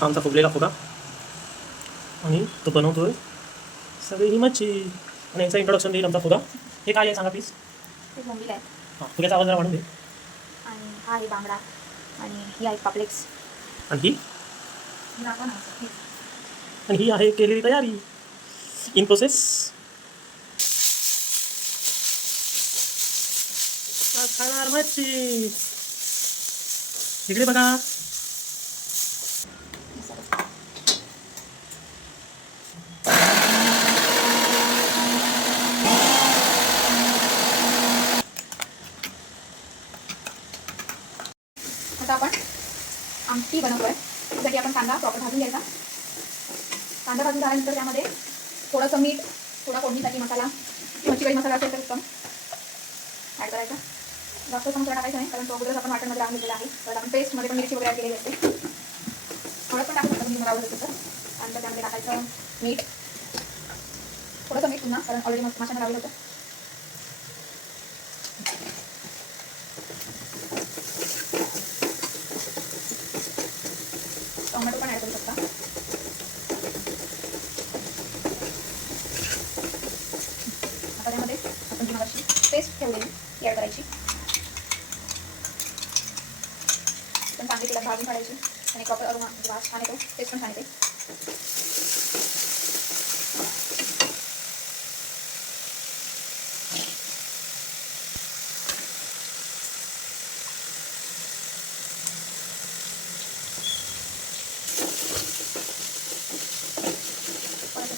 हा आमचा फुगलेला फुगा आणि तो बनवतोय सगळी ही मच्छी आणि याचा इंट्रोडक्शन देईल आमचा फुगा. हे काय आहे सांगा प्लीज. ते बोंबील आहे हां फुग्याचा आवाज जरा वाढून दे. आणि हा आहे बांगडा आणि ही आहे पापलेट्स आणि आणि ही आहे केलेली तयारी इन प्रोसेस. खाणार मच्छी इकडे बघा. आता आपण आमटी बनवतोय. त्यासाठी आपण कांदा प्रॉपर भाजून घ्यायचा. कांदा भाजून झाल्यानंतर त्यामध्ये थोडंसं मीठ, थोडा फोडणीसाठी मसाला, मच्छी मसाला असेल तर उत्तम ॲड करायचा. जास्त मसाला टाकायचा नाही कारण तो अगोदरच आपण वाटणमध्ये लावून घेतलेला आहे. तर आपण पेस्टमध्ये पण मिरची वगैरे केलेली असते. हळद पण टाकू शकता तुम्ही मला आवडत असेल तर. त्यानंतर त्यामध्ये टाकायचं मीठ, थोडंसं मीठ पुन्हा कारण ऑलरेडी माशांना लावलं होतं. टोमॅटो पण ॲड करू शकता. आता त्यामध्ये आपण जी मगाशी पेस्ट ठेवलेली ती ॲड करायची. पण चांगली तिला भाजून काढायची आणि प्रॉपर अरोमा वास छान येतो, टेस्ट पण छान येते.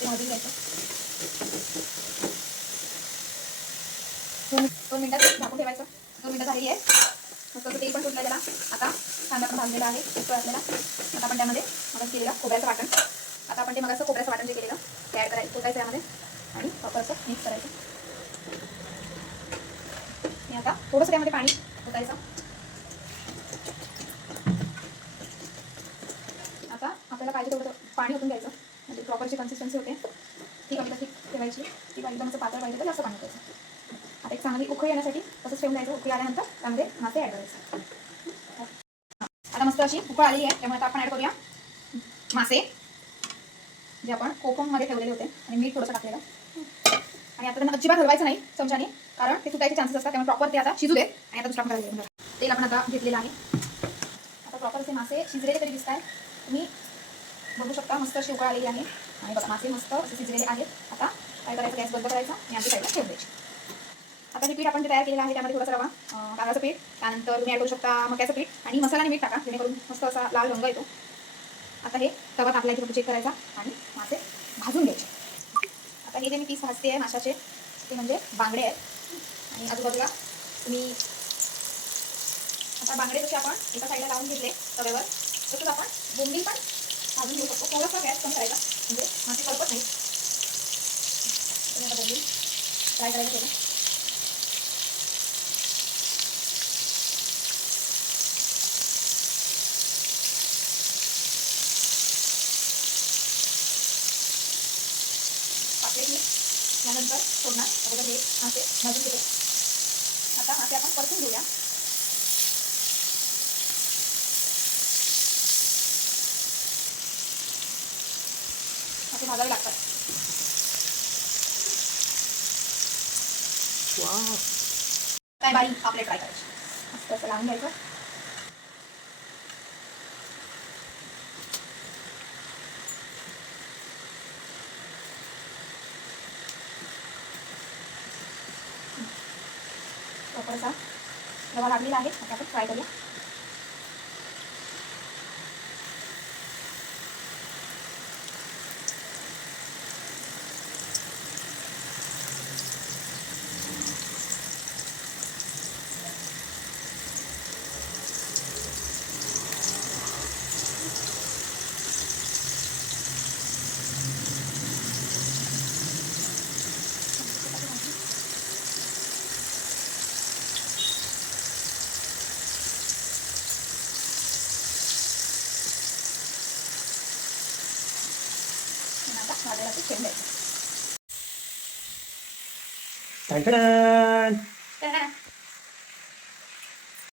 भाजून घ्यायचं. 2 मिनिटात झाकून ठेवायचं. 2 मिनिटं झालेली आहे. मस्त असं तेल पण सुटलं त्याला. आता कांदा पण भाजलेला आहे उकळी असलेला. आता आपण त्यामध्ये मगाशी केलेलं खोबऱ्याचं वाटण, आता आपण ते मगाचं खोबऱ्याचं वाटण जे केलेलं ते ॲड करायचं, ओतायचं त्यामध्ये आणि प्रॉपर असं मिक्स करायचं. आणि आता थोडंसं त्यामध्ये पाणी ओतायचं. आता आपल्याला पाहिजे तेवढं पाणी ओतून घ्यायचं म्हणजे प्रॉपरची कन्सिस्टन्सी होते. ती कमी कशी ठेवायची, ती एकदम असं पातळ पाहिजे तर जास्त पाणी ओतायचं. आता एक चांगली उकळी येण्यासाठी तसंच ठेवून द्यायचं. उकळी आल्यानंतर त्यामध्ये मासे ॲड करायचे. आता मस्त अशी उकळ आलेली आहे त्यामुळे आता आपण ॲड करूया मासे जे आपण कोकममध्ये ठेवलेले होते आणि मीठ थोडंसं टाकलेलं. आणि आता त्यांना अजिबात हलवायचं नाही चमच्याने कारण ते सुटायचे चान्सेस असतात. त्यामुळे प्रॉपर ते आता शिजू दे. आणि आता दुसरा आपण करायला तेल आपण आता घेतलेलं आहे. आता प्रॉपर असे मासे शिजलेले तरी दिसत आहे. तुम्ही बघू शकता मस्त अशी उकळ आलेली आहे आणि बघा मासे मस्त असे शिजलेले आहेत. आता काय करायचं, गॅस बंद करायचा आणि आधी साईडला ठेवून द्यायची. आता हे पीठ आपण जे तयार केलेलं आहे त्यामध्ये थोडासा रवा, तांदळाचं पीठ, त्यानंतर तुम्ही ॲड करू शकता मक्याचं पीठ आणि मसाला आणि मीठ टाका जेणेकरून मस्त असा लाल रंग येतो. आता हे तवा तापला की फक्त चेक करायचा आणि मासे भाजून घ्यायचे. आता हे जे मी पीस भाजते आहे माशाचे ते म्हणजे बांगडे आहेत आणि आजूबाजूला तुम्ही आता बांगडे जसे आपण एका साईडला लावून घेतले तव्यावर तसंच आपण बोंबील पण भाजून घेऊ शकतो. थोडासा गॅस कमी करायचा म्हणजे मासे करपत नाही. आता बोंबील फ्राय करायला ठेवलं. यानंतर सोडणार अगोदर हे मासे भाजून घेतो. आता मासे आपण परतून घेऊया. मासे भाजावे लागतात. काय बारी आपले ट्राय करायचे. मस्त असं लावून घ्यायचं. प्रॉपर असा रवा लागलेला आहे. आता आपण फ्राय करूया. भाजायला ते ठेवून द्यायचं.